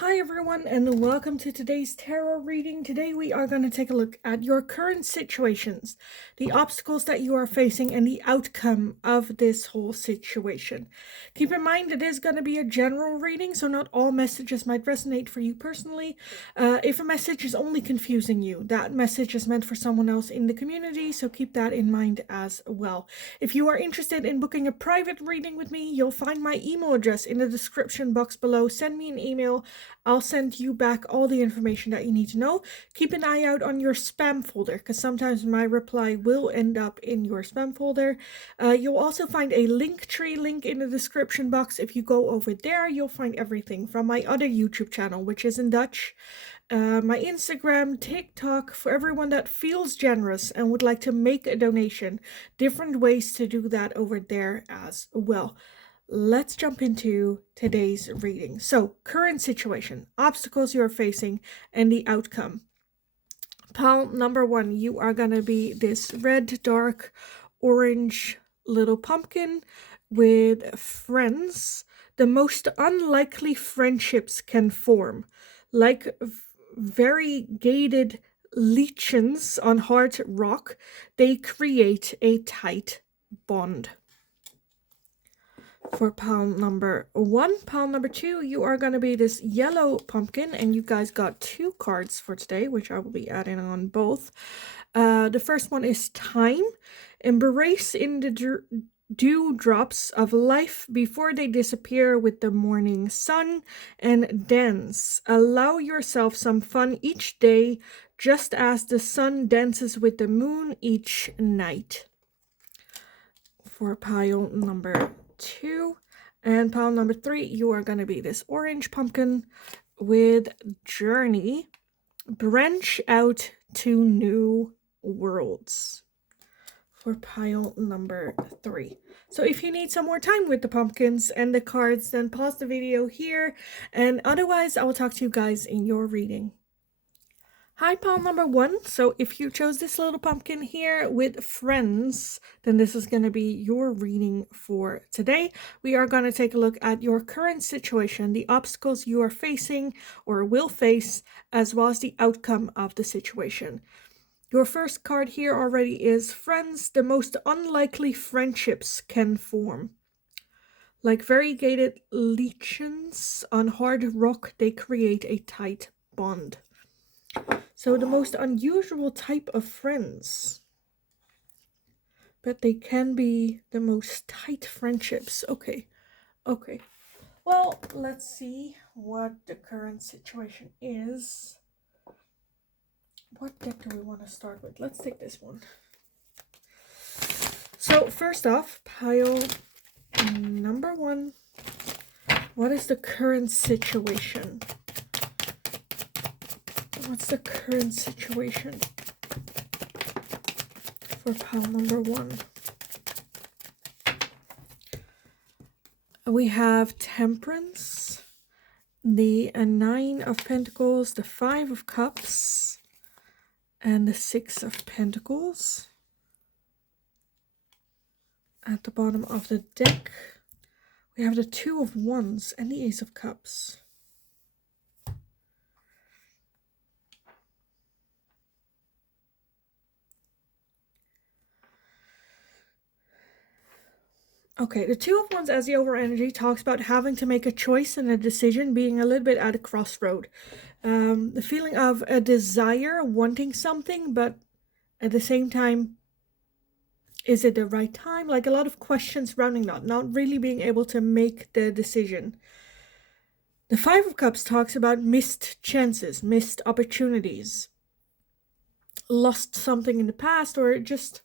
Hi everyone and welcome to today's tarot reading. Today we are going to take a look at your current situations, the obstacles that you are facing and the outcome of this whole situation. Keep in mind it is going to be a general reading, so not all messages might resonate for you personally. If a message is only confusing you, that message is meant for someone else in the community, so keep that in mind as well. If you are interested in booking a private reading with me, you'll find my email address in the description box below. Send me an email. I'll send you back all the information that you need to know. Keep an eye out on your spam folder because sometimes my reply will end up in your spam folder. You'll also find a Linktree link in the description box. If you go over there, you'll find everything from my other YouTube channel, which is in Dutch, my Instagram, TikTok, for everyone that feels generous and would like to make a donation. Different ways to do that over there as well. Let's jump into today's reading. So, current situation, obstacles you're facing, and the outcome. Pile number 1, you are going to be this red, dark, orange little pumpkin with friends. The most unlikely friendships can form, like variegated lichens on hard rock. They create a tight bond. For pile number 1. Pile number 2, you are going to be this yellow pumpkin, and you guys got 2 cards for today, which I will be adding on both. The first one is time. Embrace in the dewdrops of life before they disappear with the morning sun, and dance. Allow yourself some fun each day, just as the sun dances with the moon each night. For pile number 2 and pile number 3, you are going to be this orange pumpkin with journey. Branch out to new worlds. For pile number 3. So if you need some more time with the pumpkins and the cards, then pause the video here, and otherwise I will talk to you guys in your reading. Hi, pile number 1. So if you chose this little pumpkin here with friends, then this is going to be your reading for today. We are going to take a look at your current situation, the obstacles you are facing or will face, as well as the outcome of the situation. Your first card here already is friends. The most unlikely friendships can form. Like variegated lichens on hard rock, they create a tight bond. So the most unusual type of friends, but they can be the most tight friendships. Okay. Well, let's see what the current situation is. What deck do we want to start with? Let's take this one. So first off, pile number 1. What is the current situation? What's the current situation for pile number 1? We have Temperance, the 9 of Pentacles, the 5 of Cups, and the 6 of Pentacles. At the bottom of the deck, we have the 2 of Wands and the Ace of Cups. Okay, the 2 of Wands as the over energy talks about having to make a choice and a decision, being a little bit at a crossroad. The feeling of a desire, wanting something, but at the same time, is it the right time? Like a lot of questions surrounding that, not really being able to make the decision. The 5 of Cups talks about missed chances, missed opportunities, lost something in the past, or just,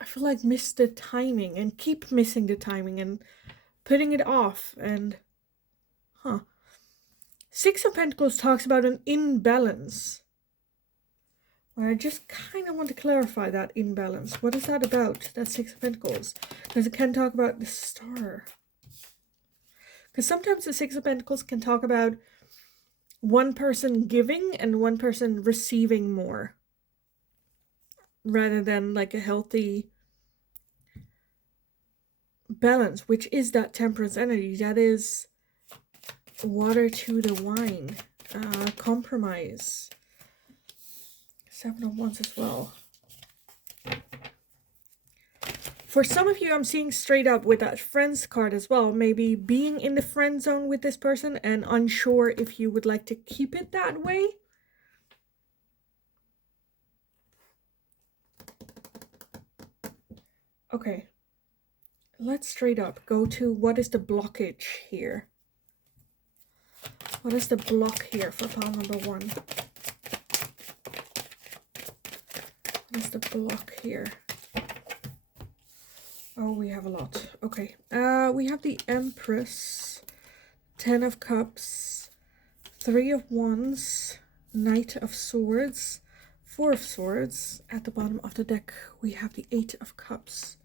I feel like, missed the timing and keep missing the timing and putting it off. And 6 of Pentacles talks about an imbalance, where I just kind of want to clarify that imbalance. What is that about, that 6 of Pentacles? Because it can talk about the Star. Because sometimes the 6 of Pentacles can talk about one person giving and one person receiving more, rather than like a healthy balance, which is that Temperance energy. That is water to the wine. Compromise. 7 of Wands as well. For some of you, I'm seeing straight up with that friends card as well. Maybe being in the friend zone with this person and unsure if you would like to keep it that way. Okay. Let's straight up go to what is the blockage here. What is the block here for pile number 1? What is the block here? Oh, we have a lot. Okay. We have the Empress, 10 of Cups, 3 of Wands, Knight of Swords, 4 of Swords. At the bottom of the deck, we have the 8 of Cups.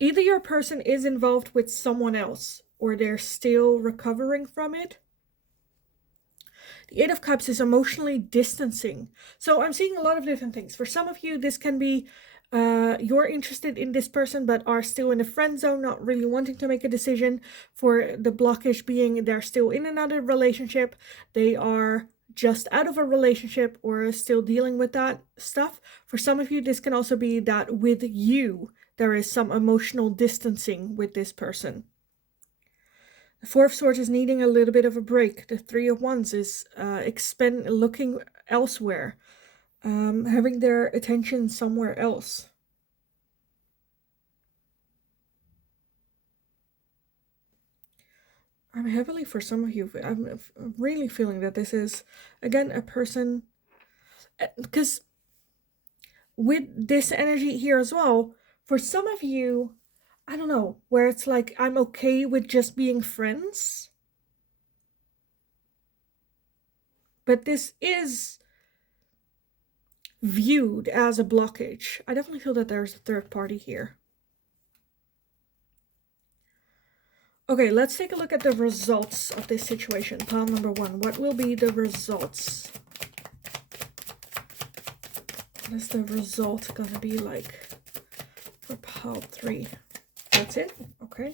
Either your person is involved with someone else or they're still recovering from it. The 8 of Cups is emotionally distancing. So I'm seeing a lot of different things. For some of you, this can be you're interested in this person but are still in the friend zone, not really wanting to make a decision. For the blockage being they're still in another relationship. They are just out of a relationship or still dealing with that stuff. For some of you, this can also be that with you, there is some emotional distancing with this person. The 4 of Swords is needing a little bit of a break. The 3 of Wands is looking elsewhere, having their attention somewhere else. I'm heavily, for some of you, I'm really feeling that this is, again, a person, because with this energy here as well, for some of you, I don't know, where it's like, I'm okay with just being friends. But this is viewed as a blockage. I definitely feel that there's a third party here. Okay, let's take a look at the results of this situation. Pile number 1. What will be the results? What is the result going to be like for pile 3? That's it? Okay.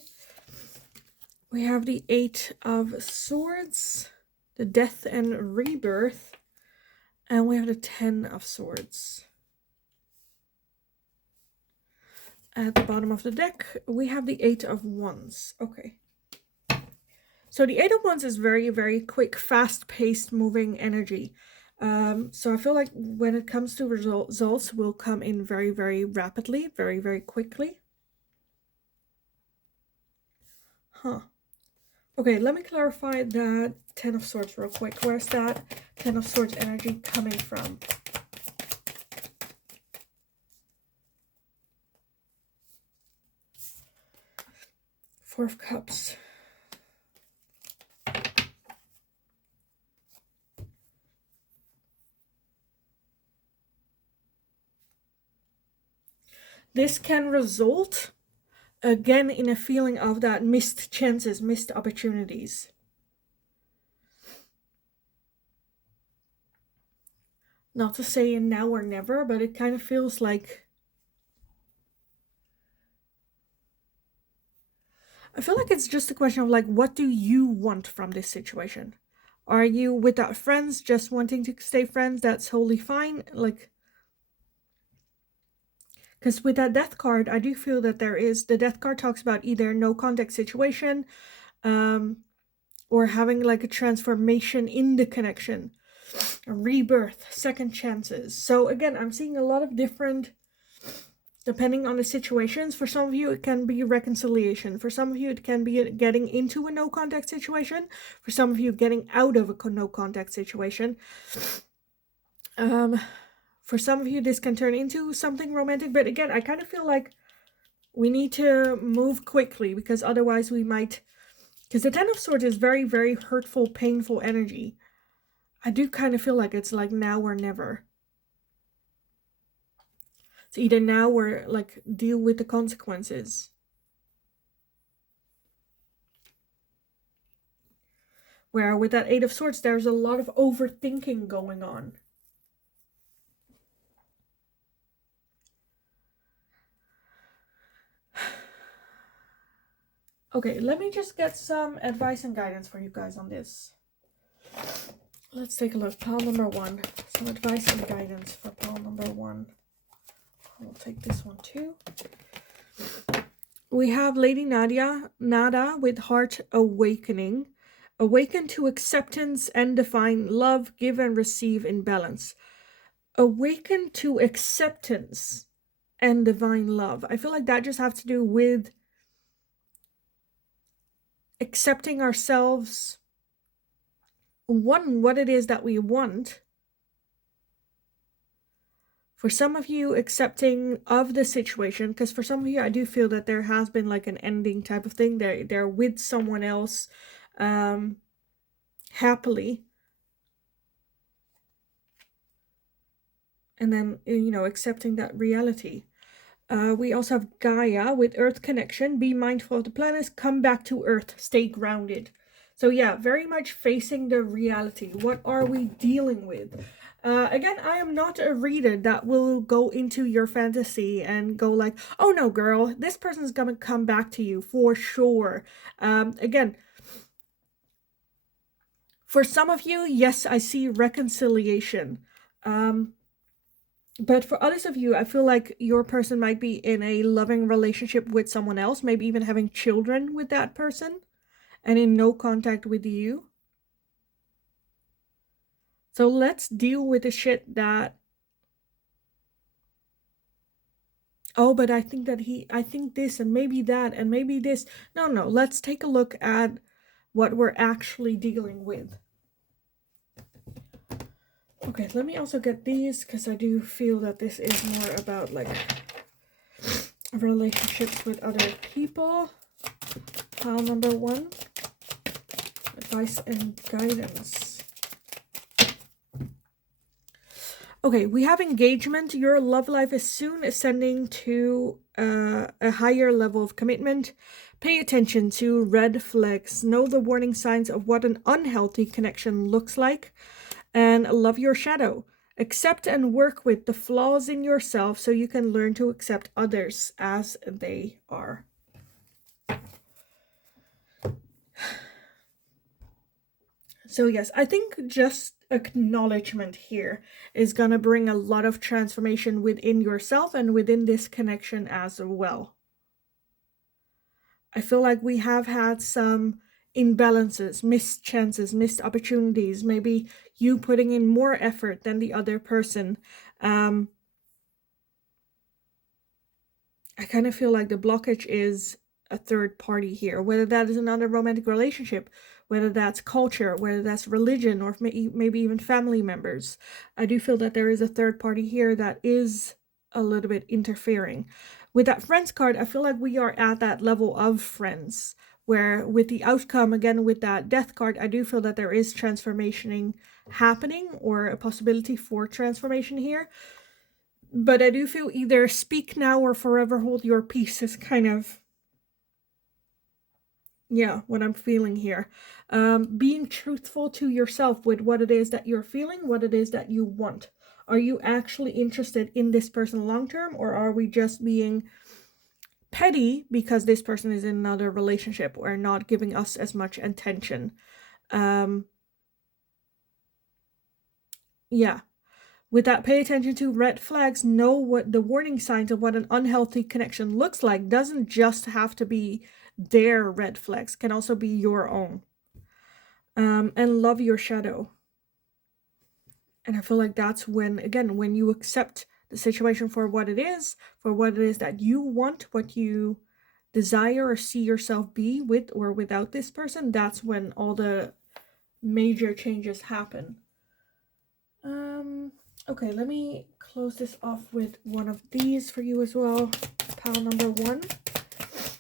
We have the 8 of Swords, the Death and Rebirth, and we have the 10 of Swords. At the bottom of the deck, we have the 8 of Wands. Okay. So the 8 of Wands is very, very quick, fast-paced moving energy. So I feel like when it comes to results, will come in very, very rapidly, very, very quickly. Huh. Okay, let me clarify that 10 of Swords real quick. Where's that 10 of Swords energy coming from? Four of Cups. This can result, again, in a feeling of that missed chances, missed opportunities. Not to say in now or never, but it kind of feels like... I feel like it's just a question of like, what do you want from this situation? Are you without friends, just wanting to stay friends? That's totally fine. Like... Because with that death card, I do feel that there is... The death card talks about either no contact situation, or having like a transformation in the connection, a rebirth, second chances. So again, I'm seeing a lot of different, depending on the situations. For some of you, it can be reconciliation. For some of you, it can be getting into a no contact situation. For some of you, getting out of a no contact situation. For some of you, this can turn into something romantic. But again, I kind of feel like we need to move quickly, because otherwise we might... Because the 10 of Swords is very, very hurtful, painful energy. I do kind of feel like it's like now or never. It's either now or like deal with the consequences. Where with that 8 of Swords, there's a lot of overthinking going on. Okay, let me just get some advice and guidance for you guys on this. Let's take a look. Pile number 1. Some advice and guidance for pile number 1. I'll take this one too. We have Lady Nada with Heart Awakening. Awaken to acceptance and divine love, give and receive in balance. Awaken to acceptance and divine love. I feel like that just has to do with accepting ourselves, what it is that we want. For some of you, accepting of the situation, because for some of you, I do feel that there has been like an ending type of thing. They're with someone else happily. And then, you know, accepting that reality. We also have Gaia with Earth connection. Be mindful of the planets. Come back to Earth. Stay grounded. So yeah, very much facing the reality. What are we dealing with? Again, I am not a reader that will go into your fantasy and go like, oh no, girl, this person's gonna come back to you for sure. Again, for some of you, yes, I see reconciliation. But for others of you, I feel like your person might be in a loving relationship with someone else, maybe even having children with that person, and in no contact with you. So let's deal with the shit that, oh, but I think that I think this, and maybe that, and maybe this. No, let's take a look at what we're actually dealing with. Okay, let me also get these, because I do feel that this is more about like relationships with other people. Pile number 1. Advice and guidance. Okay, we have engagement. Your love life is soon ascending to a higher level of commitment. Pay attention to red flags. Know the warning signs of what an unhealthy connection looks like. And love your shadow. Accept and work with the flaws in yourself so you can learn to accept others as they are. So yes, I think just acknowledgement here is going to bring a lot of transformation within yourself and within this connection as well. I feel like we have had some imbalances, missed chances, missed opportunities, maybe you putting in more effort than the other person. I kind of feel like the blockage is a third party here, whether that is another romantic relationship, whether that's culture, whether that's religion, or maybe even family members. I do feel that there is a third party here that is a little bit interfering. With that friends card, I feel like we are at that level of friends, where with the outcome, again, with that death card, I do feel that there is transformation happening, or a possibility for transformation here. But I do feel either speak now or forever hold your peace is kind of, yeah, what I'm feeling here. Being truthful to yourself with what it is that you're feeling, what it is that you want. Are you actually interested in this person long term, or are we just being petty because this person is in another relationship or not giving us as much attention? Yeah. With that, pay attention to red flags. Know what the warning signs of what an unhealthy connection looks like. Doesn't just have to be their red flags, can also be your own. And love your shadow. And I feel like that's when, again, when you accept the situation for what it is that you want, what you desire or see yourself be with or without this person, that's when all the major changes happen. Okay, let me close this off with one of these for you as well. Pile number 1.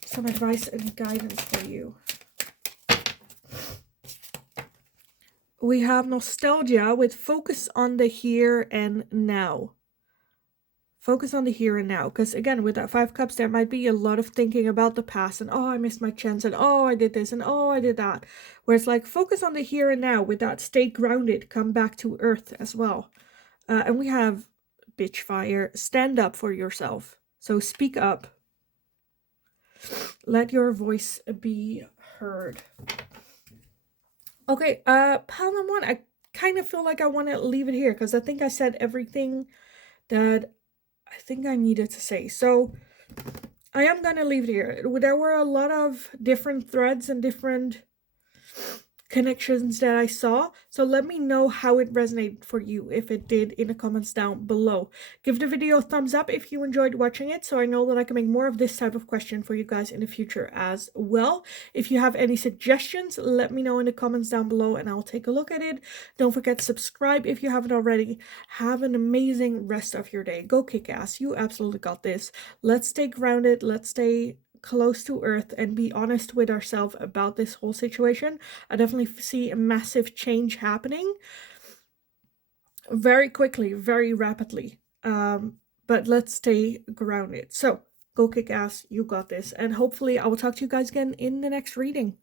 Some advice and guidance for you. We have nostalgia with focus on the here and now. Focus on the here and now. Because again, with that 5 cups, there might be a lot of thinking about the past. And oh, I missed my chance. And oh, I did this. And oh, I did that. Where it's like, focus on the here and now. With that, stay grounded. Come back to earth as well. And we have bitch fire. Stand up for yourself. So speak up. Let your voice be heard. Okay, pile number one, I kind of feel like I want to leave it here because I think I said everything that I think I needed to say. So I am going to leave it here. There were a lot of different threads and different connections that I saw, so let me know how it resonated for you, if it did, in the comments down below. Give the video a thumbs up if you enjoyed watching it, so I know that I can make more of this type of question for you guys in the future as well. If you have any suggestions, let me know in the comments down below and I'll take a look at it. Don't forget to subscribe if you haven't already. Have an amazing rest of your day. Go kick ass. You absolutely got this. Let's stay grounded. Let's stay close to earth and be honest with ourselves about this whole situation. I definitely see a massive change happening very quickly, very rapidly, but let's stay grounded. So go kick ass, you got this, and hopefully I will talk to you guys again in the next reading.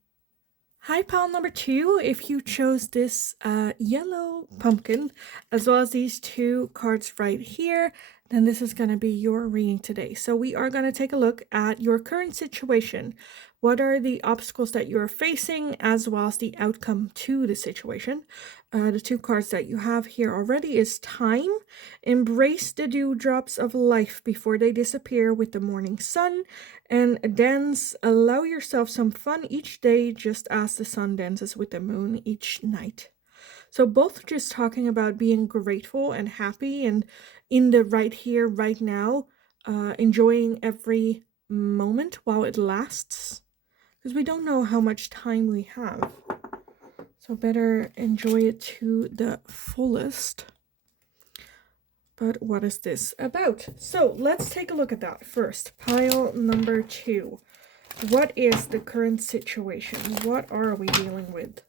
Hi, pile number 2. If you chose this yellow pumpkin, as well as these 2 cards right here, then this is going to be your reading today. So we are going to take a look at your current situation. What are the obstacles that you're facing, as well as the outcome to the situation? The 2 cards that you have here already is time. Embrace the dewdrops of life before they disappear with the morning sun. And dance, allow yourself some fun each day, just as the sun dances with the moon each night. So both just talking about being grateful and happy and in the right here, right now, enjoying every moment while it lasts, because we don't know how much time we have. So better enjoy it to the fullest. But what is this about? So let's take a look at that first. Pile number 2. What is the current situation? What are we dealing with?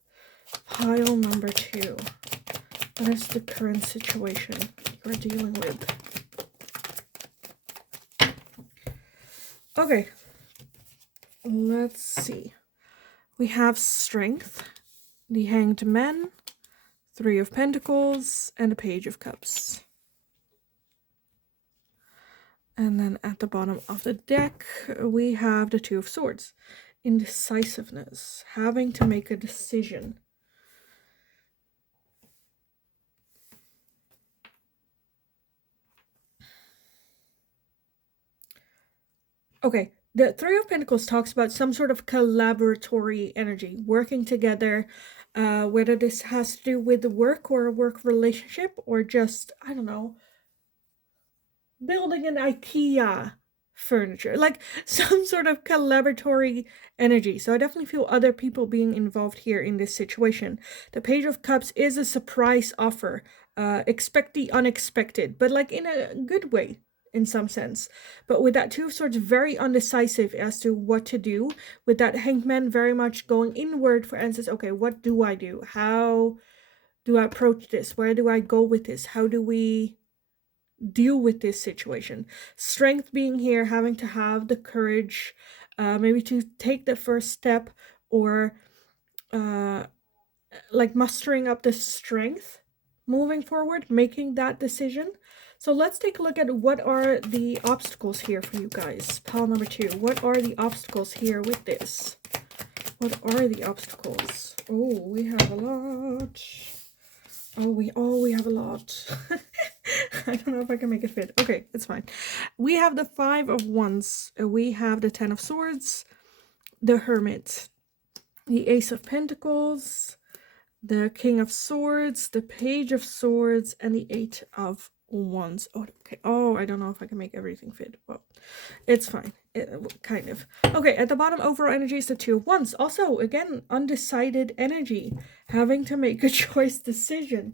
Pile number 2. What is the current situation you're dealing with? Okay. Let's see. We have strength, the Hanged Man, 3 of Pentacles, and a Page of Cups. And then at the bottom of the deck, we have the 2 of Swords. Indecisiveness, having to make a decision. Okay, the 3 of Pentacles talks about some sort of collaboratory energy, working together, whether this has to do with the work or a work relationship, or just, I don't know, building an IKEA furniture, like some sort of collaboratory energy. So I definitely feel other people being involved here in this situation. The Page of Cups is a surprise offer. Expect the unexpected, but like in a good way, in some sense. But with that 2 of Swords, very undecisive as to what to do. With that Hanged Man very much going inward for answers. Okay, what do I do? How do I approach this? Where do I go with this? How do we deal with this situation? Strength being here, having to have the courage, maybe to take the first step, or like mustering up the strength moving forward, making that decision. So let's take a look at what are the obstacles here for you guys. Pile number 2. What are the obstacles here with this? What are the obstacles? Oh, we have a lot. Oh, we have a lot. I don't know if I can make it fit. Okay, it's fine. We have the 5 of Wands. We have the 10 of Swords, the Hermit, the Ace of Pentacles, the King of Swords, the Page of Swords, and the 8 of Wands. Oh, okay. Oh, I don't know if I can make everything fit. Well, it's fine. Kind of. Okay, at the bottom, overall energy is the 2 of Wands. Also, again, undecided energy. Having to make a choice decision.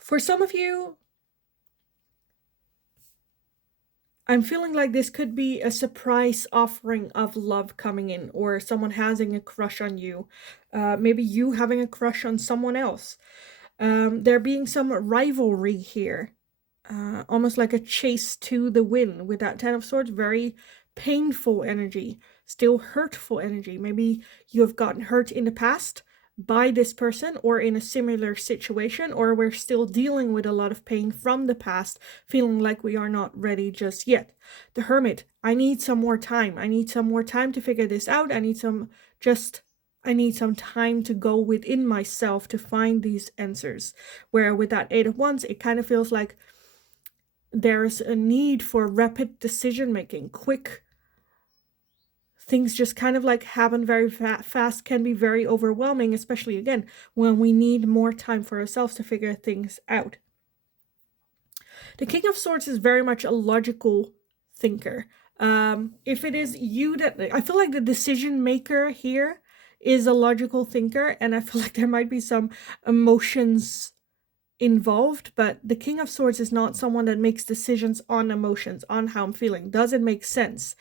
For some of you, I'm feeling like this could be a surprise offering of love coming in, or someone having a crush on you. Maybe you having a crush on someone else. There being some rivalry here. Almost like a chase to the win with that 10 of Swords. Very painful energy. Still hurtful energy. Maybe you have gotten hurt in the past, by this person or in a similar situation, or we're still dealing with a lot of pain from the past, feeling like we are not ready just yet. The Hermit, I need some more time. I need some more time to figure this out. I need some time to go within myself to find these answers. Where with that Eight of Wands, it kind of feels like there's a need for rapid decision making, quick things just kind of like happen very fast, can be very overwhelming, especially again when we need more time for ourselves to figure things out. The King of Swords is very much a logical thinker. If it is you that, I feel like the decision maker here is a logical thinker, and I feel like there might be some emotions involved, but the King of Swords is not someone that makes decisions on emotions, on how I'm feeling. Does it make sense?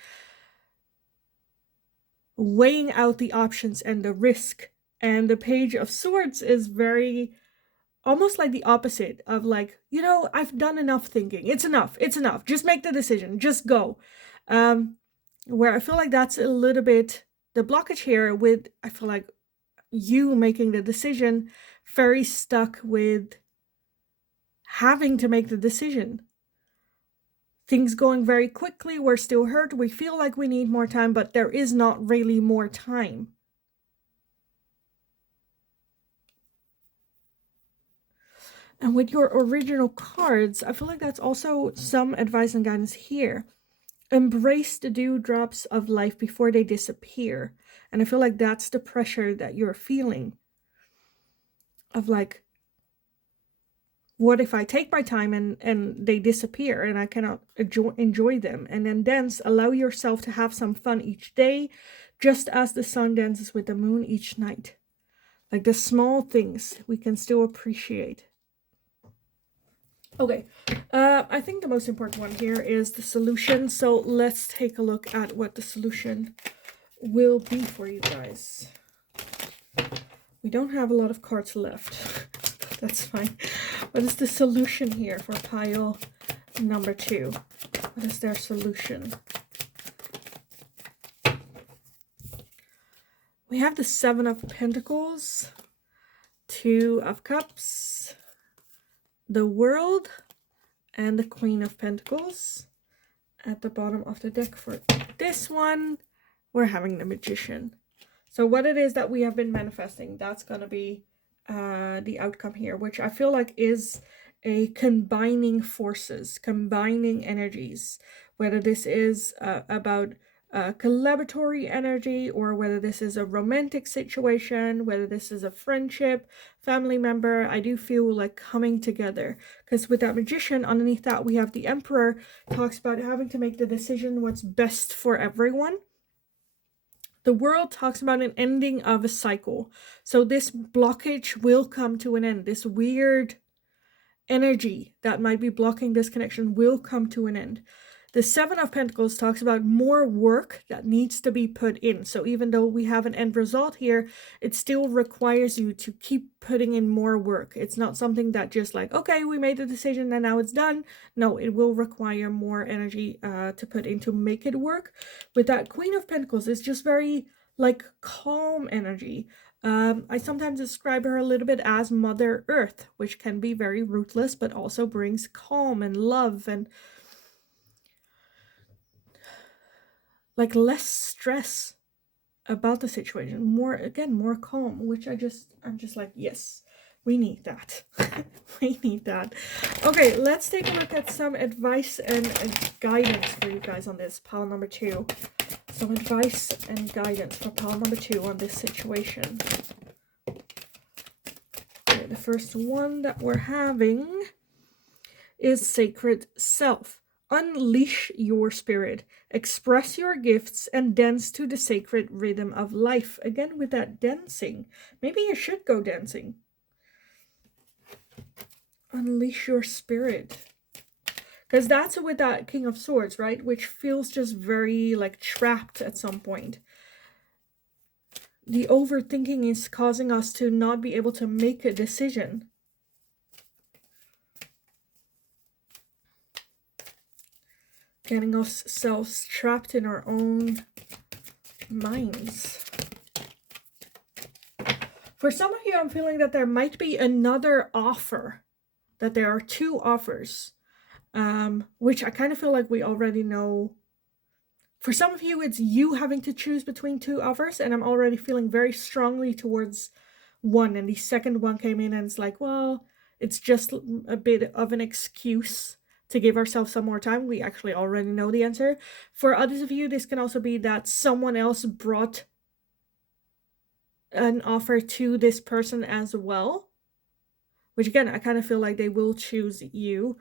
Weighing out the options and the risk. And the Page of Swords is very almost like the opposite of like, you know, I've done enough thinking. It's enough. Just make the decision. Just go. Where I feel like that's a little bit the blockage here with, I feel like you making the decision, very stuck with having to make the decision. Things going very quickly, we're still hurt, we feel like we need more time, but there is not really more time. And with your original cards, I feel like that's also some advice and guidance here. Embrace the dewdrops of life before they disappear. And I feel like that's the pressure that you're feeling. Of like, what if I take my time and they disappear and I cannot enjoy them? And then dance, allow yourself to have some fun each day, just as the sun dances with the moon each night. Like the small things we can still appreciate. Okay, I think the most important one here is the solution. So let's take a look at what the solution will be for you guys. We don't have a lot of cards left. That's fine. What is the solution here for pile number 2? What is their solution? We have the 7 of Pentacles, 2 of Cups, the World, and the Queen of Pentacles. At the bottom of the deck for this one, we're having the Magician. So what it is that we have been manifesting, that's going to be the outcome here, which I feel like is a combining forces, combining energies, whether this is about collaboratory energy, or whether this is a romantic situation, whether this is a friendship, family member. I do feel like coming together, because with that Magician, underneath that we have the Emperor, talks about having to make the decision what's best for everyone. The World talks about an ending of a cycle. So this blockage will come to an end. This weird energy that might be blocking this connection will come to an end. The 7 of Pentacles talks about more work that needs to be put in. So even though we have an end result here, it still requires you to keep putting in more work. It's not something that just like, okay, we made the decision and now it's done. No, it will require more energy to put in to make it work. With that Queen of Pentacles, it's just very like calm energy. I sometimes describe her a little bit as Mother Earth, which can be very ruthless, but also brings calm and love and like less stress about the situation, more calm, which I'm just like, yes, we need that. We need that. Okay, let's take a look at some advice and guidance for you guys on this pile number 2. Some advice and guidance for pile number 2 on this situation. Okay, the first one that we're having is Sacred Self. Unleash your spirit, express your gifts, and dance to the sacred rhythm of life. Again, with that dancing. Maybe you should go dancing. Unleash your spirit. Because that's with that King of Swords, right? Which feels just very, like, trapped at some point. The overthinking is causing us to not be able to make a decision. Getting ourselves trapped in our own minds. For some of you, I'm feeling that there might be another offer, that there are 2 offers, which I kind of feel like we already know. For some of you, it's you having to choose between 2 offers, and I'm already feeling very strongly towards one, and the second one came in and it's like, well, it's just a bit of an excuse to give ourselves some more time. We actually already know the answer. For others of you, this can also be that someone else brought an offer to this person as well, which again, I kind of feel like they will choose you,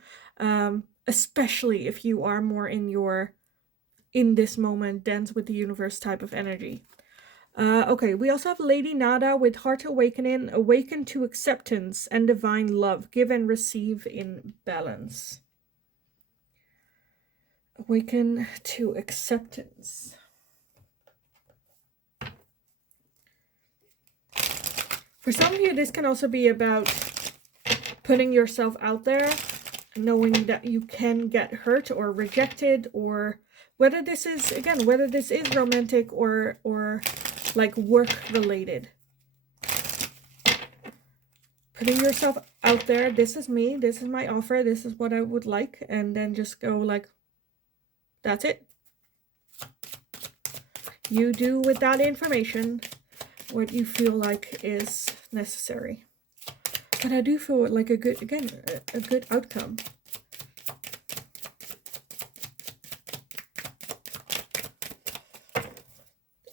especially if you are more in this moment, dance with the universe type of energy. Okay, we also have Lady Nada with Heart Awakening, awaken to acceptance and divine love, give and receive in balance. Awaken to acceptance. For some of you, this can also be about putting yourself out there, knowing that you can get hurt or rejected, or whether this is, again, whether this is romantic or like work related. Putting yourself out there, this is me, this is my offer, this is what I would like, and then just go like, that's it. You do with that information what you feel like is necessary. But I do feel like a good, again, a good outcome.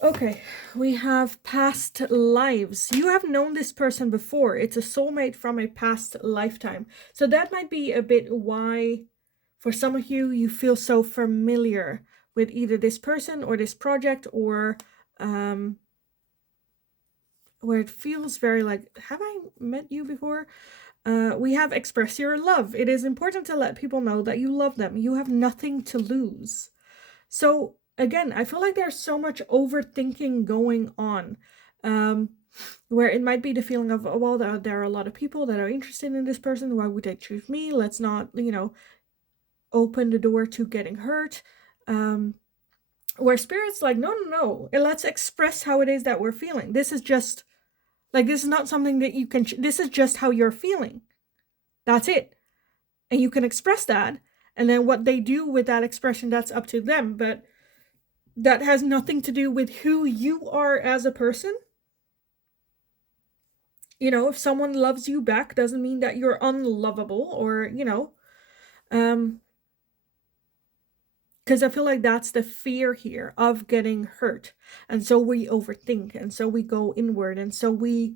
Okay, we have past lives. You have known this person before. It's a soulmate from a past lifetime. So that might be a bit why, for some of you, you feel so familiar with either this person or this project, or where it feels very like, have I met you before? We have express your love. It is important to let people know that you love them. You have nothing to lose. So again, I feel like there's so much overthinking going on, where it might be the feeling of, oh, well, there are a lot of people that are interested in this person. Why would they choose me? Let's not, open the door to getting hurt. Where spirit's like, no. Let's express how it is that we're feeling. This is just, like, this is not something that you can, this is just how you're feeling. That's it. And you can express that. And then what they do with that expression, that's up to them. But that has nothing to do with who you are as a person. If someone loves you back, doesn't mean that you're unlovable, or, because I feel like that's the fear here of getting hurt. And so we overthink, and so we go inward, and so we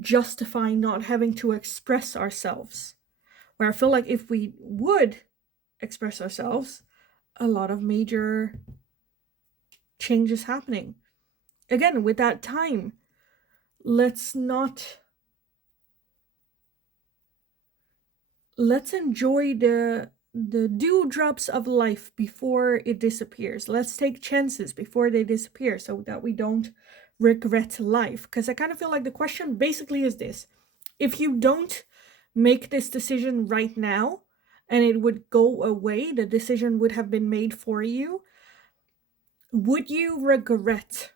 justify not having to express ourselves. Where I feel like if we would express ourselves, a lot of major changes happening. Again, with that time, let's enjoy the dewdrops of life before it disappears. Let's take chances before they disappear, so that we don't regret life. Because I kind of feel like the question basically is this: if you don't make this decision right now and it would go away, the decision would have been made for you, would you regret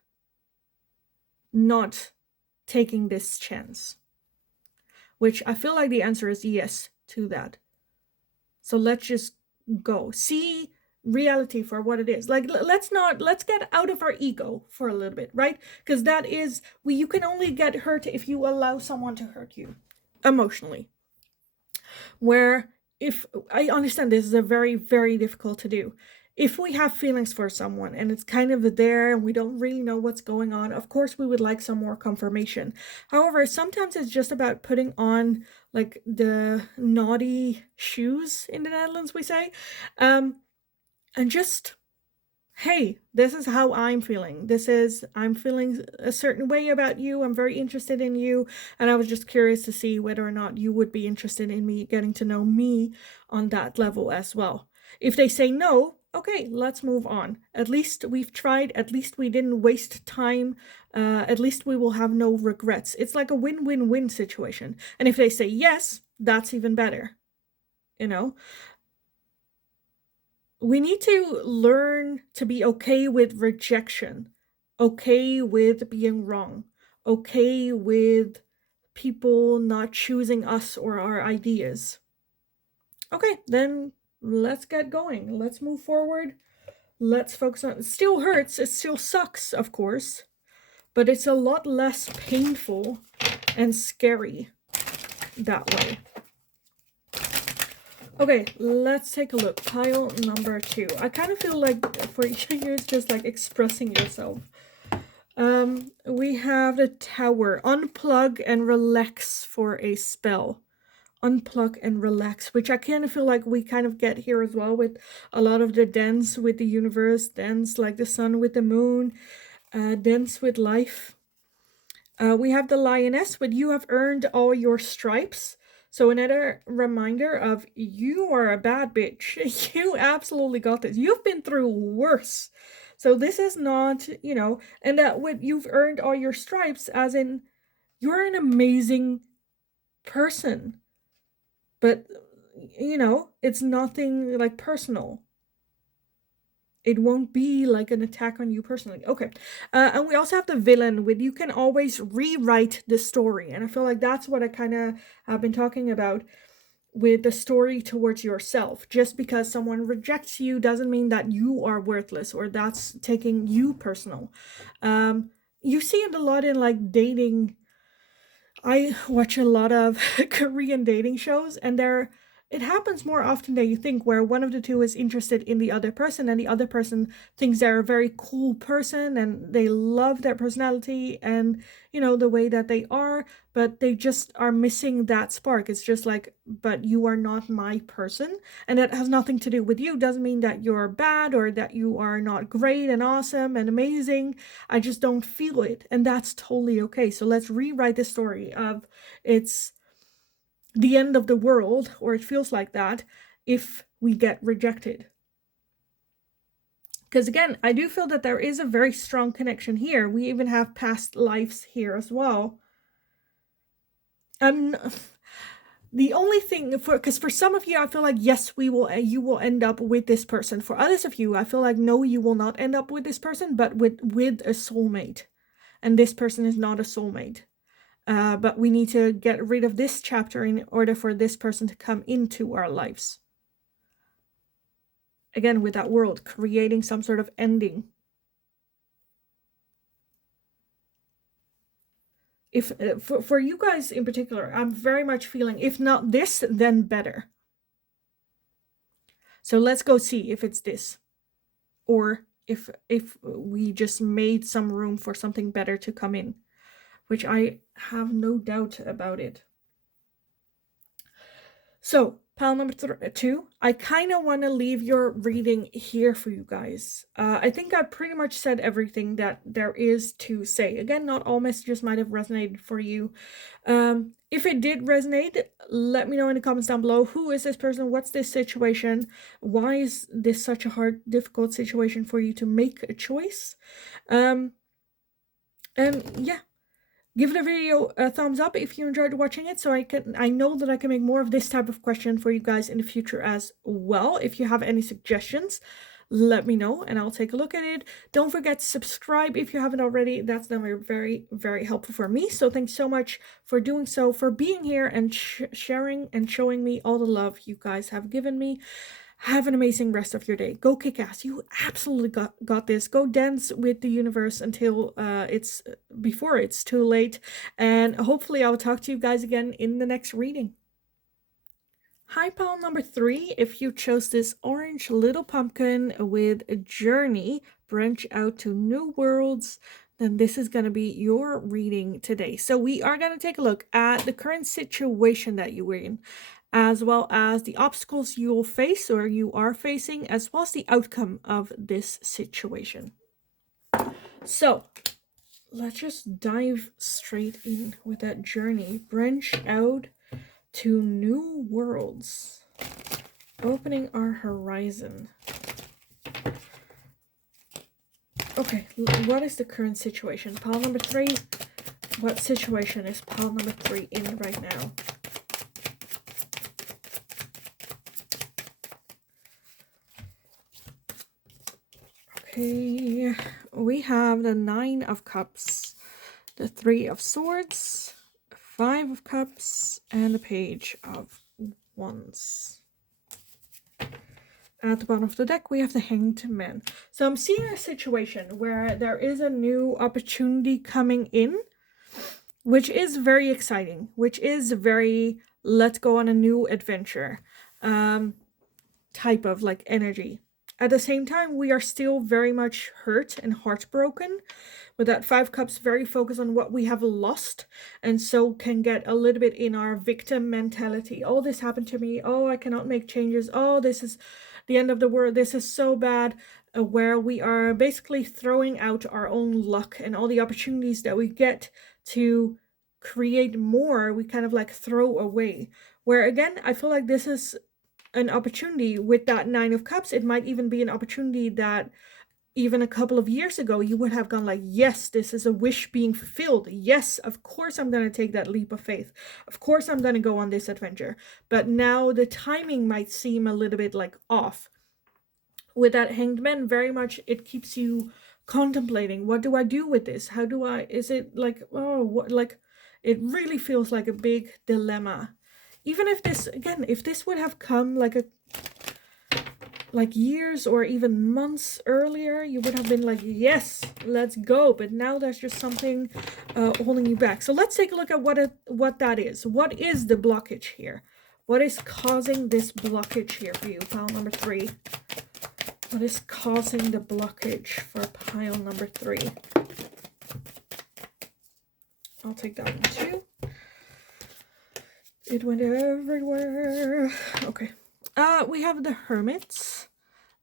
not taking this chance? Which I feel like the answer is yes to that. So let's just go see reality for what it is. Like, let's get out of our ego for a little bit, right? Because that is, you can only get hurt if you allow someone to hurt you emotionally. Where, if I understand this is a very, very difficult to do. If we have feelings for someone and it's kind of there and we don't really know what's going on, of course we would like some more confirmation. However, sometimes it's just about putting on like the naughty shoes, in the Netherlands we say, and just, hey, this is how I'm feeling. I'm feeling a certain way about you. I'm very interested in you. And I was just curious to see whether or not you would be interested in me, getting to know me on that level as well. If they say no, okay, let's move on. At least we've tried. At least we didn't waste time. At least we will have no regrets. It's like a win-win-win situation. And if they say yes, that's even better. We need to learn to be okay with rejection, okay with being wrong, okay with people not choosing us or our ideas. Okay, then let's get going. Let's move forward. Let's focus on it. Still hurts, it still sucks, of course, but it's a lot less painful and scary that way. Okay, let's take a look. Pile number 2. I kind of feel like for each of you, it's just like expressing yourself. We have the Tower. Unplug and relax for a spell. Unplug and relax, which I kind of feel like we kind of get here as well with a lot of the dance with the universe, dance like the sun with the moon, dance with life. We have the Lioness with you have earned all your stripes. So another reminder of you are a bad bitch. You absolutely got this. You've been through worse. So this is not, you know, and that with you've earned all your stripes, as in you're an amazing person. But, you know, it's nothing like personal. It won't be like an attack on you personally. Okay. And we also have the villain with you can always rewrite the story. And I feel like that's what I kind of have been talking about with the story towards yourself. Just because someone rejects you doesn't mean that you are worthless or that's taking you personal. You see it a lot in like dating. I watch a lot of Korean dating shows, and it happens more often than you think, where one of the two is interested in the other person and the other person thinks they're a very cool person and they love their personality and, you know, the way that they are, but they just are missing that spark. It's just like, but you are not my person, and that has nothing to do with you. Doesn't mean that you're bad or that you are not great and awesome and amazing. I just don't feel it, and that's totally okay. So let's rewrite the story of it's the end of the world, or it feels like that, if we get rejected. Because again, I do feel that there is a very strong connection here. We even have past lives here as well. The only thing because for some of you, I feel like yes, you will end up with this person. For others of you, I feel like no, you will not end up with this person, but with a soulmate, and this person is not a soulmate. But we need to get rid of this chapter in order for this person to come into our lives. Again, with that world, creating some sort of ending. If for you guys in particular, I'm very much feeling, if not this, then better. So let's go see if it's this. Or if we just made some room for something better to come in. Which I have no doubt about it. So, pile number 2, I kind of want to leave your reading here for you guys. I think I pretty much said everything that there is to say. Again, not all messages might have resonated for you. If it did resonate, let me know in the comments down below. Who is this person? What's this situation? Why is this such a hard, difficult situation for you to make a choice? And yeah. Give the video a thumbs up if you enjoyed watching it, so I know that I can make more of this type of question for you guys in the future as well. If you have any suggestions, let me know and I'll take a look at it. Don't forget to subscribe if you haven't already. That's very, very, very helpful for me. So thanks so much for doing so, for being here and sharing and showing me all the love you guys have given me. Have an amazing rest of your day. Go kick ass. You absolutely got this. Go dance with the universe until before it's too late. And hopefully I'll talk to you guys again in the next reading. Hi, pile number 3. If you chose this orange little pumpkin with a journey, branch out to new worlds, then this is going to be your reading today. So we are going to take a look at the current situation that you were in, as well as the obstacles you will face or you are facing, as well as the outcome of this situation. So let's just dive straight in with that journey. Branch out to new worlds. Opening our horizon. Okay, what is the current situation? Pile number 3. What situation is pile number 3 in right now? Okay, we have the 9 of Cups, the Three of Swords, Five of Cups, and the Page of Wands. At the bottom of the deck, we have the Hanged Man. So I'm seeing a situation where there is a new opportunity coming in, which is very exciting, which is very let's go on a new adventure type of like energy. At the same time, we are still very much hurt and heartbroken, with that Five Cups very focused on what we have lost, and so can get a little bit in our victim mentality. Oh, this happened to me. Oh, I cannot make changes. Oh, this is the end of the world. This is so bad. Where we are basically throwing out our own luck and all the opportunities that we get to create more, we kind of like throw away. Where again, I feel like this is an opportunity with that Nine of Cups. It might even be an opportunity that even a couple of years ago you would have gone like, yes, this is a wish being fulfilled. Yes, of course I'm going to take that leap of faith. Of course I'm going to go on this adventure. But now the timing might seem a little bit like off. With that Hanged Man, very much it keeps you contemplating, what do I do with this? How do I, is it like, oh, what, like, it really feels like a big dilemma. Even if this, again, if this would have come like years or even months earlier, you would have been like, yes, let's go. But now there's just something holding you back. So let's take a look at what that is. What is the blockage here? What is causing this blockage here for you, pile number 3? What is causing the blockage for pile number 3? I'll take that one too. It went everywhere. Okay. We have the Hermit.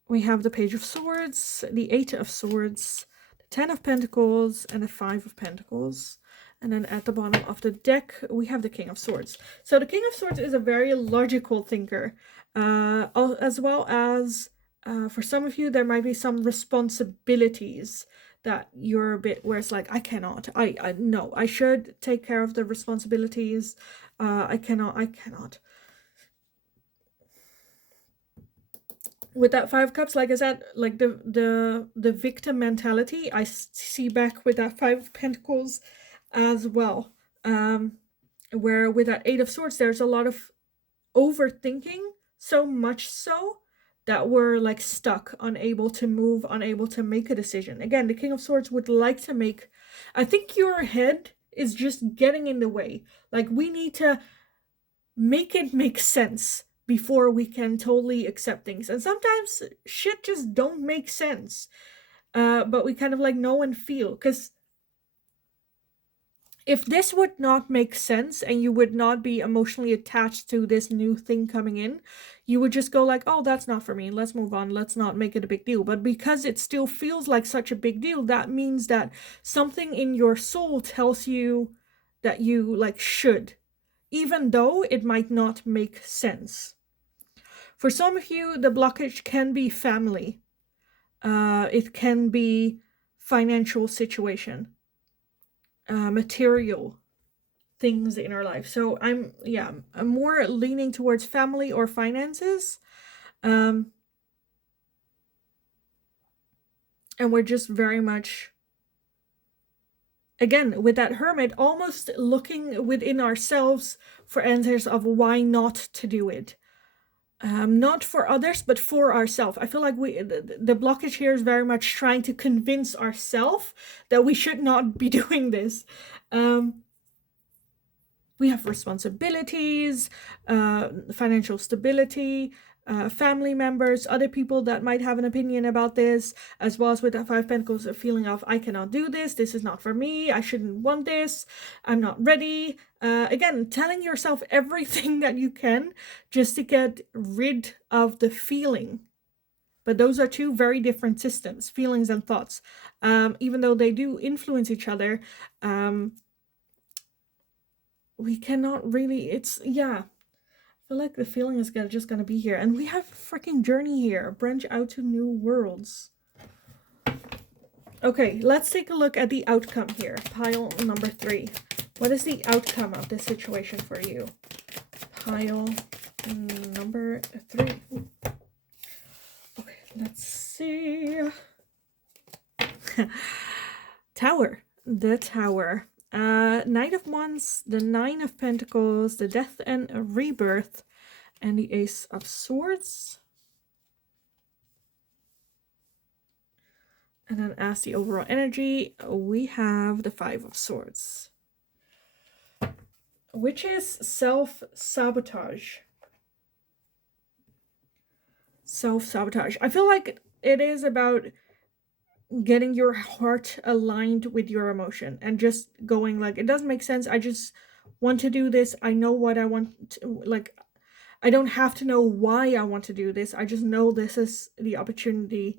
We have the Page of Swords, the Eight of Swords, the Ten of Pentacles, and the Five of Pentacles. And then at the bottom of the deck, we have the King of Swords. So the King of Swords is a very logical thinker, as well as, for some of you, there might be some responsibilities that you're a bit, where it's like, I cannot, no, I should take care of the responsibilities. I cannot. With that Five of Cups, like I said, like the victim mentality, I see back with that Five of Pentacles as well. Where with that Eight of Swords, there's a lot of overthinking, so much so that we're like stuck, unable to move, unable to make a decision. Again, the King of Swords would like to make, I think your head is just getting in the way. Like, we need to make it make sense before we can totally accept things. And sometimes shit just don't make sense. But we kind of like know and feel, because if this would not make sense and you would not be emotionally attached to this new thing coming in, you would just go like, oh, that's not for me. Let's move on. Let's not make it a big deal. But because it still feels like such a big deal, that means that something in your soul tells you that you like should, even though it might not make sense. For some of you, the blockage can be family. It can be financial situation. Material things in our life. So I'm more leaning towards family or finances. And we're just very much, again, with that Hermit, almost looking within ourselves for answers of why not to do it. Not for others, but for ourselves. I feel like the blockage here is very much trying to convince ourselves that we should not be doing this. We have responsibilities, financial stability, family members, other people that might have an opinion about this, as well as with that Five of Pentacles, a feeling of, I cannot do this, this is not for me, I shouldn't want this, I'm not ready. Again, telling yourself everything that you can just to get rid of the feeling. But those are two very different systems, feelings and thoughts. Even though they do influence each other, we cannot really, it's, yeah. I feel like the feeling is just gonna be here. And we have a freaking journey here. Branch out to new worlds. Okay, let's take a look at the outcome here. Pile number 3. What is the outcome of this situation for you? Pile number 3. Okay, let's see. Tower. The Tower. Knight of Wands, the Nine of Pentacles, the Death and Rebirth, and the Ace of Swords. And then as the overall energy, we have the Five of Swords, which is self-sabotage. Self-sabotage. I feel like it is about getting your heart aligned with your emotion and just going like, it doesn't make sense. I just want to do this. I know what I want to, like, I don't have to know why I want to do this. I just know this is the opportunity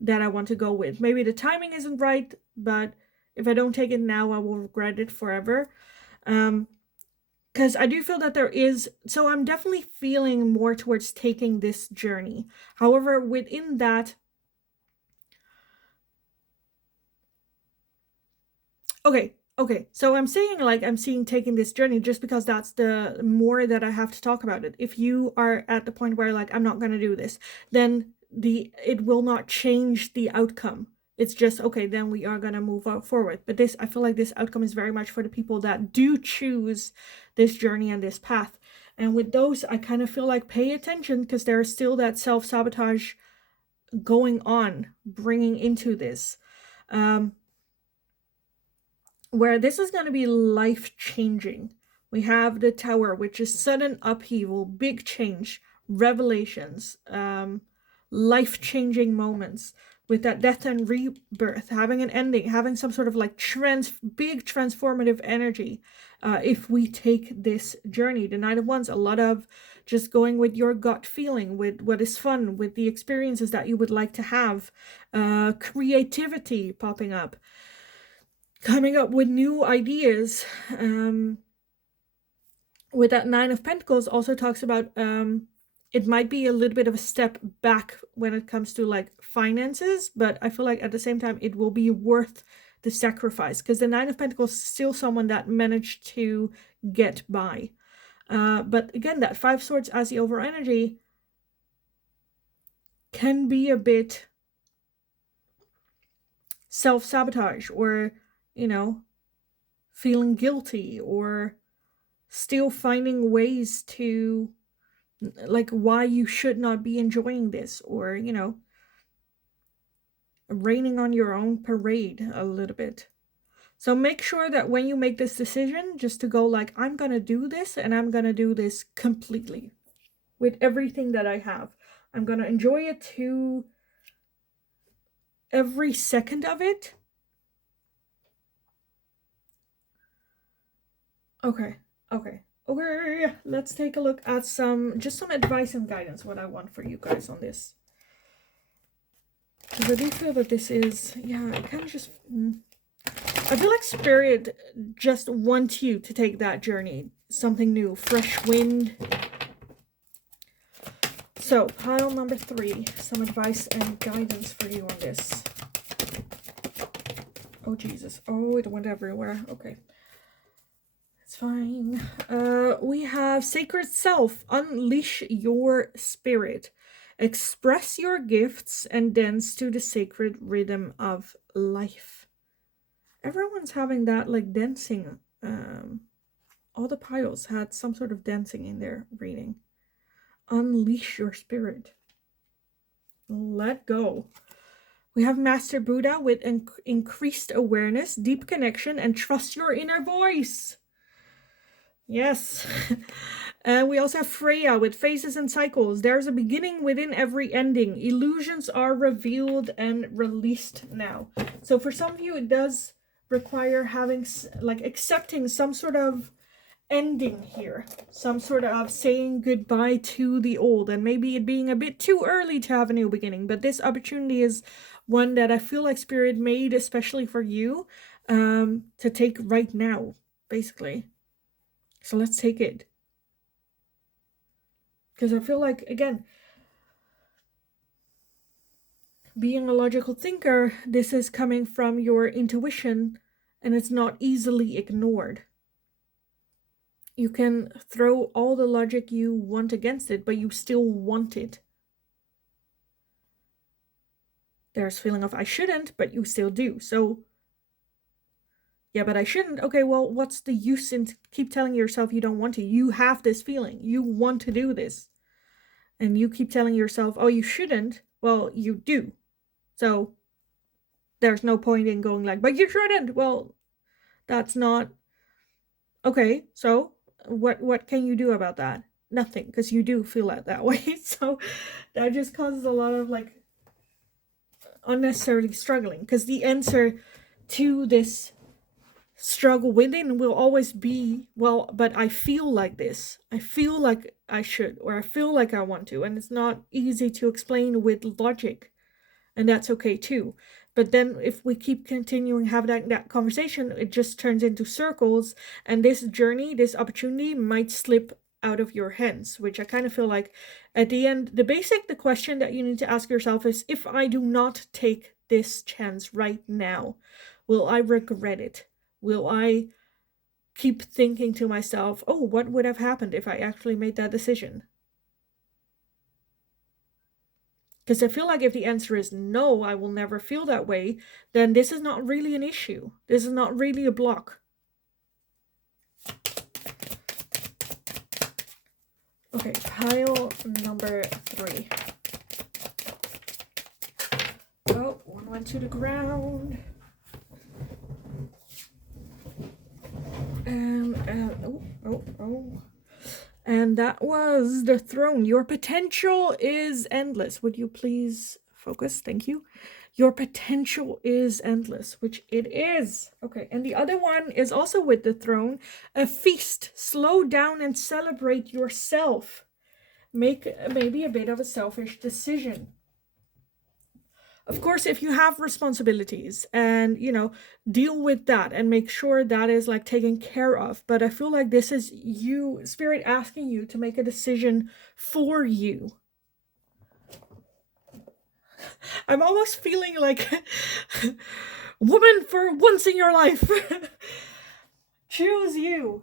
that I want to go with. Maybe the timing isn't right, but if I don't take it now, I will regret it forever. Because I do feel that there is, so I'm definitely feeling more towards taking this journey. However, within that, okay, so I'm saying like I'm seeing taking this journey just because that's the more that I have to talk about it. If you are at the point where like I'm not going to do this, then it will not change the outcome. It's just, okay, then we are going to move forward. But this, I feel like this outcome is very much for the people that do choose this journey and this path. And with those, I kind of feel like pay attention, because there is still that self-sabotage going on, bringing into this. Where this is going to be life-changing. We have the Tower, which is sudden upheaval, big change, revelations, life-changing moments. With that Death and Rebirth, having an ending, having some sort of like big transformative energy. If we take this journey, the Knight of Wands, a lot of just going with your gut feeling, with what is fun, with the experiences that you would like to have, creativity popping up, coming up with new ideas. With that Nine of Pentacles also talks about it might be a little bit of a step back when it comes to like finances, but I feel like at the same time it will be worth the sacrifice, because the Nine of Pentacles is still someone that managed to get by. But again, that Five Swords as the overall energy can be a bit self-sabotage, or, you know, feeling guilty, or still finding ways to, like, why you should not be enjoying this, or, you know, raining on your own parade a little bit. So make sure that when you make this decision, just to go like, I'm gonna do this, and I'm gonna do this completely with everything that I have. I'm gonna enjoy it to every second of it. Okay, let's take a look at some advice and guidance, what I want for you guys on this. Because I do feel that this is, yeah, I kind of just, I feel like Spirit just wants you to take that journey. Something new, fresh wind. So, pile number 3, some advice and guidance for you on this. Oh, Jesus. Oh, it went everywhere. Okay. It's fine. We have Sacred Self. Unleash your spirit. Express your gifts and dance to the sacred rhythm of life. Everyone's having that, like, dancing. All the piles had some sort of dancing in their reading. Unleash your spirit. Let go. We have Master Buddha with increased awareness, deep connection, and trust your inner voice. Yes. And we also have Freya with phases and cycles. There's a beginning within every ending. Illusions are revealed and released now. So for some of you, it does require having, like, accepting some sort of ending here. Some sort of saying goodbye to the old, and maybe it being a bit too early to have a new beginning. But this opportunity is one that I feel like Spirit made especially for you, to take right now, basically. So let's take it. Because I feel like, again, being a logical thinker, this is coming from your intuition, and it's not easily ignored. You can throw all the logic you want against it, but you still want it. There's feeling of I shouldn't, but you still do. So Yeah, but I shouldn't. Okay, well, what's the use in keep telling yourself you don't want to? You have this feeling. You want to do this. And you keep telling yourself, oh, you shouldn't. Well, you do. So there's no point in going like, but you shouldn't. Well, that's not okay. So what can you do about that? Nothing, because you do feel it that way. So that just causes a lot of like unnecessarily struggling, because the answer to this struggle within will always be, well, but I feel like this. I feel like I should, or I feel like I want to. And it's not easy to explain with logic. And that's okay too. But then if we keep continuing having that conversation, it just turns into circles. And this journey, this opportunity might slip out of your hands, which I kind of feel like at the end, the question that you need to ask yourself is, if I do not take this chance right now, will I regret it? Will I keep thinking to myself, oh, what would have happened if I actually made that decision? Because I feel like if the answer is no, I will never feel that way, then this is not really an issue. This is not really a block. Okay, pile number 3. Oh, one went to the ground. And that was the throne. Your potential is endless. Would you please focus? Thank you. Your potential is endless, which it is. Okay, and the other one is also with the throne. A feast. Slow down and celebrate yourself. Make maybe a bit of a selfish decision. Of course, if you have responsibilities and, deal with that and make sure that is like taken care of. But I feel like this is you, Spirit, asking you to make a decision for you. I'm almost feeling like woman for once in your life. Choose you.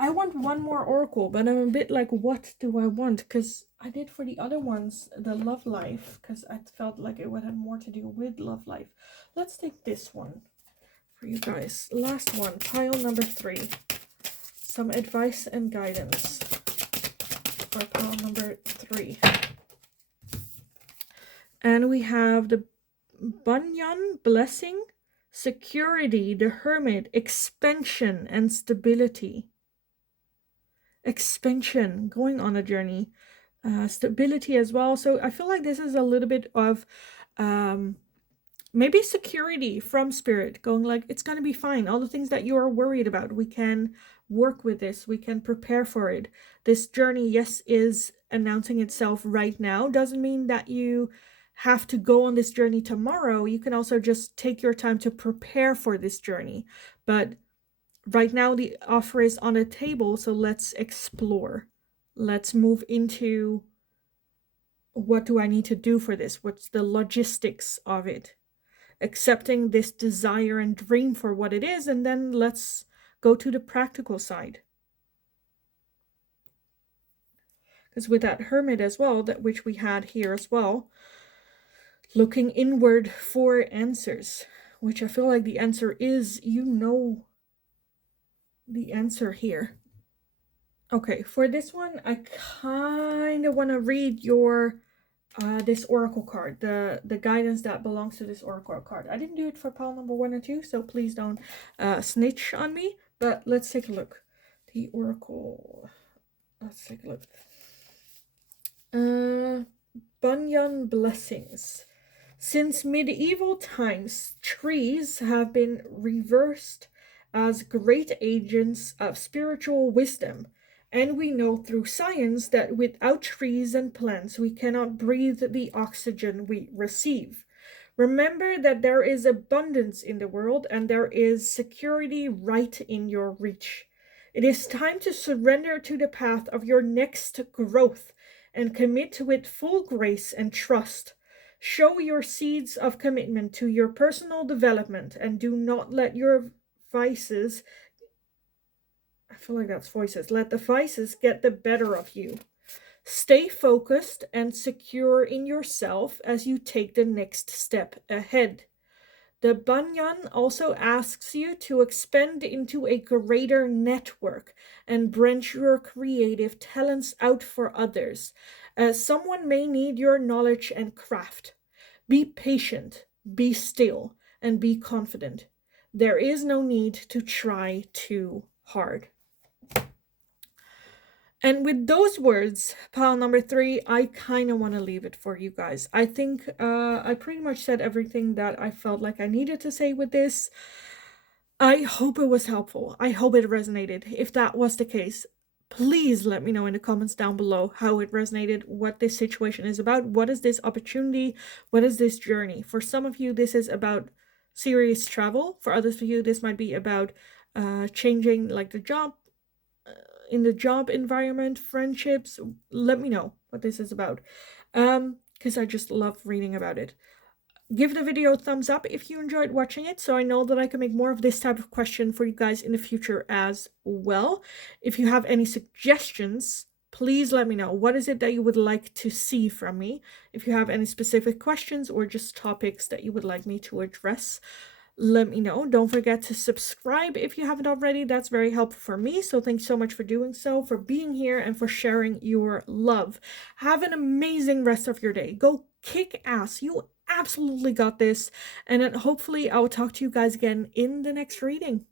I want one more oracle, but I'm a bit like, what do I want? Because I did for the other ones, the love life, because I felt like it would have more to do with love life. Let's take this one for you guys. Last one, pile number 3. Some advice and guidance for pile number 3. And we have the Banyan blessing, security, the hermit, expansion, and stability. Expansion, going on a journey, stability as well. So I feel like this is a little bit of maybe security from Spirit, going like, it's going to be fine. All the things that you are worried about, we can work with this. We can prepare for it. This journey, yes, is announcing itself right now. Doesn't mean that you have to go on this journey tomorrow. You can also just take your time to prepare for this journey. But right now the offer is on the table, so let's explore. Let's move into, what do I need to do for this? What's the logistics of it? Accepting this desire and dream for what it is, and then let's go to the practical side. Because with that hermit as well, that which we had here as well, looking inward for answers, which I feel like the answer is, the answer here. Okay, for this one, I kind of want to read your this oracle card, the guidance that belongs to this oracle card. I didn't do it for pile number 1 and 2, so please don't snitch on me. But let's take a look. The oracle. Let's take a look. Banyan blessings. Since medieval times, trees have been reversed as great agents of spiritual wisdom. And we know through science that without trees and plants, we cannot breathe the oxygen we receive. Remember that there is abundance in the world and there is security right in your reach. It is time to surrender to the path of your next growth and commit with full grace and trust. Show your seeds of commitment to your personal development and do not let your vices, I feel like that's voices, let the vices get the better of you. Stay focused and secure in yourself as you take the next step ahead. The banyan also asks you to expand into a greater network and branch your creative talents out for others. Someone may need your knowledge and craft. Be patient, be still, and be confident. There is no need to try too hard. And with those words, pile number 3, I kind of want to leave it for you guys. I think I pretty much said everything that I felt like I needed to say with this. I hope it was helpful. I hope it resonated. If that was the case, please let me know in the comments down below how it resonated, what this situation is about, what is this opportunity, what is this journey. For some of you, this is about serious travel. For others of you, this might be about changing like the job, in the job environment, friendships. Let me know what this is about, because I just love reading about it. Give the video a thumbs up if you enjoyed watching it, so I know that I can make more of this type of question for you guys in the future as well. If you have any suggestions, please let me know. What is it that you would like to see from me? If you have any specific questions or just topics that you would like me to address, let me know. Don't forget to subscribe if you haven't already. That's very helpful for me. So thanks so much for doing so, for being here, and for sharing your love. Have an amazing rest of your day. Go kick ass. You absolutely got this. And then hopefully I will talk to you guys again in the next reading.